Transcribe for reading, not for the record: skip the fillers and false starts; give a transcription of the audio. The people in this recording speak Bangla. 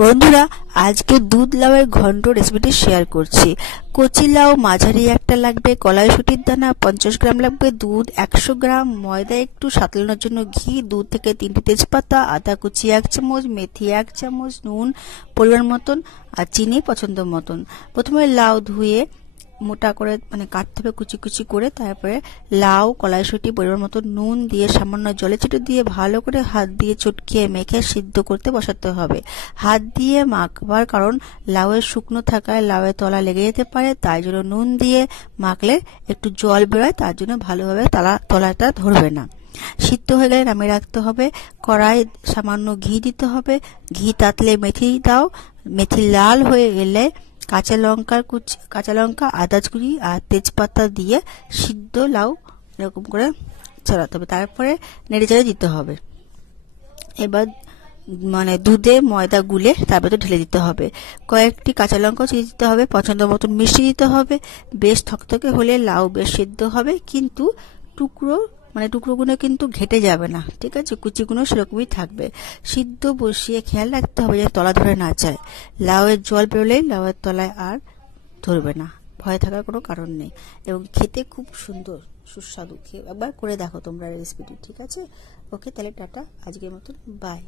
বন্ধুরা, আজকে দুধ লাউয়ের ঘন্ট রেসিপিটি শেয়ার করছি। কচি লাউ মাঝারি একটা লাগবে, কলাইশুঁটির দানা 50 গ্রাম লাগবে, দুধ 100 গ্রাম, ময়দা একটু, সাতলানোর জন্য ঘি, 2 থেকে 3টে তেজপাতা, আদা কুচি 1 চামচ, মেথি 1 চামচ, নুন পরিমাণ মতন আর চিনি পছন্দ মতন। প্রথমে লাউ ধুয়ে মোটা করে কাটতে হবে কুচি কুচি করে। তারপরে লাউ, কলাইশুঁটি, পরিমাণ মতো নুন দিয়ে সামান্য জলে ছিটে দিয়ে ভালো করে হাত দিয়ে চটকিয়ে মেখে সিদ্ধ করতে বসাতে হবে। হাত দিয়ে মাখবার কারণ লাউয়ের শুকনো থাকায় লাউয়ের তলা লেগে যেতে পারে, তাই জন্য নুন দিয়ে মাখলে একটু জল বেরোয়, তার জন্য ভালোভাবে তলাটা ধরবে না। সিদ্ধ হয়ে গেলে নামিয়ে রাখতে হবে। কড়াই সামান্য ঘি দিতে হবে। ঘি তাতলে মেথি দাও। মেথি লাল হয়ে গেলে কাঁচা লঙ্কা, আদা কুচি আর তেজপাতা দিয়ে সিদ্ধ লাউ এরকম করে ছড়াতে হবে। তারপরে নেড়েচেড়ে দিতে হবে। এবার দুধে ময়দা গুলে তারপরে ঢেলে দিতে হবে। কয়েকটি কাঁচা লঙ্কাও চিড়ে দিতে হবে। পছন্দ মতন মিষ্টি দিতে হবে। বেশ থকথকে হলে লাউ বেশ সিদ্ধ হবে, কিন্তু টুকরোগুলো কিন্তু ঘেটে যাবে না, ঠিক আছে? কুচিগুলো সেরকমই থাকবে। সিদ্ধ বসিয়ে খেয়াল রাখতে হবে যে তলা ধরে না যায়। লাউয়ের জল বেরোলে লাউয়ের তলায় আর ধরবে না, ভয় থাকার কোনো কারণ নেই এবং খেতে খুব সুন্দর সুস্বাদু। একবার করে দেখো তোমরা রেসিপিটি, ঠিক আছে? ওকে, তাহলে টাটা, আজকের মতন বাই।